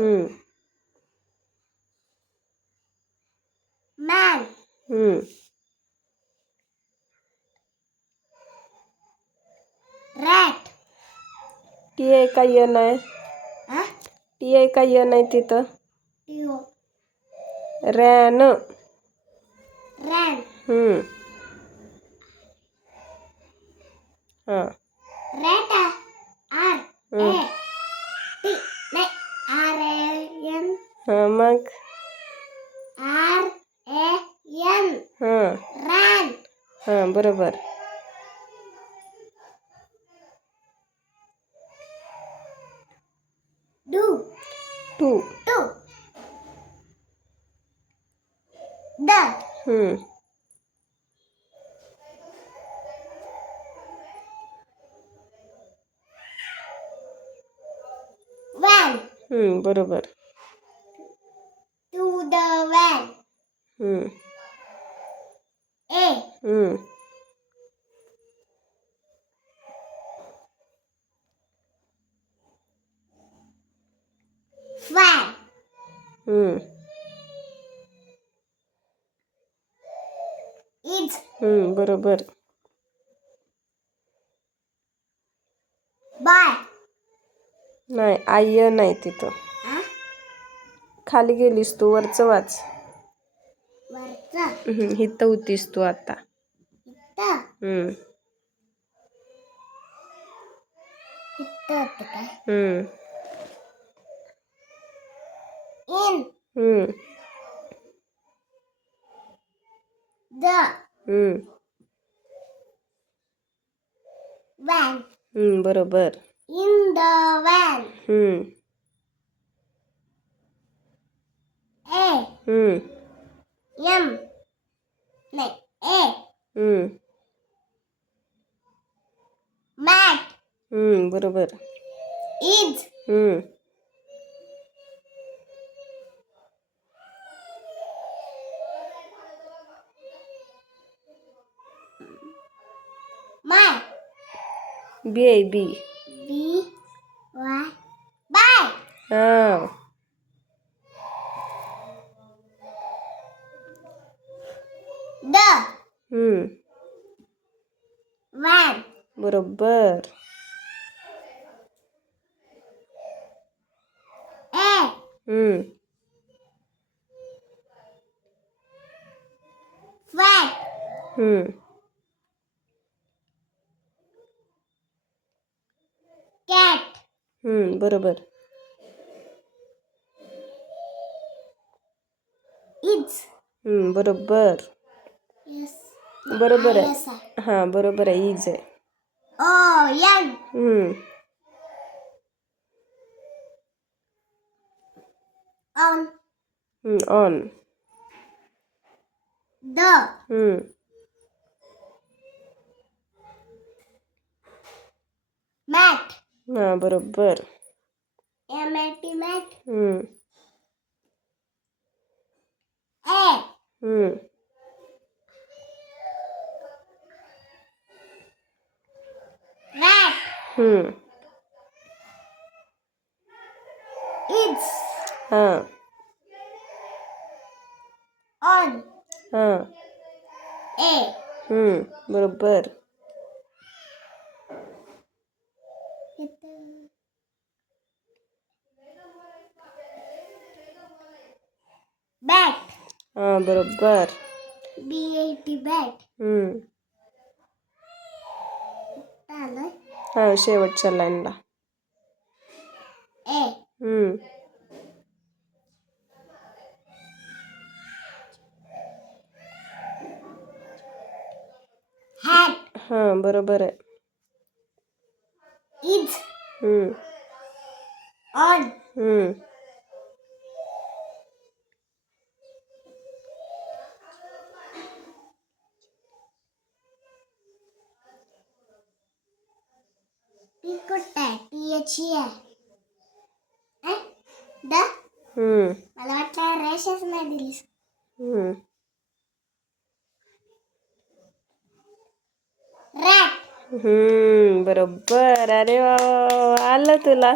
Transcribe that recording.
हम्म man, हम्म rat, T आहे का य नाही? टी आहे का य नाही तिथं? रॅन. ran, हां rat, R, A, T, नाही, R, A, N, हां मग R, A, N, हां ran, हां बरोबर. do, two. the, van, बरोबर. to the van, A, fan, is, बरोबर. by, नाही आय नाही तिथं. खाली गेलीस तू, वरचं वाच. वरचा, इथं होतीस तू आता. इथं होतं काय? In, the, van, बरोबर. in the van, A, M, नाही, A, mat, बरोबर. is, my, बी आहे बी. B, Y, by, हां the, van, बरोबर. A, fat, cat, बरोबर. is, बरोबर. yes, बरोबर yes, आहे. हां बरोबर आहे. इज आहे. O, N, on, on. the, mat, हां बरोबर. MAT, mat, A, rat, is, हां on, हां A, बरोबर. bat, हां बरोबर. BAT, bat, आलं, हां शेवटच्या लाईनला. A, hat, हां बरोबर आहे. is, on, T कुठं आहे? TH आहे. द, मला वाटलं रेषच नाही दिलीस. rat, बरोबर. अरे वा वा वा, आलं तुला.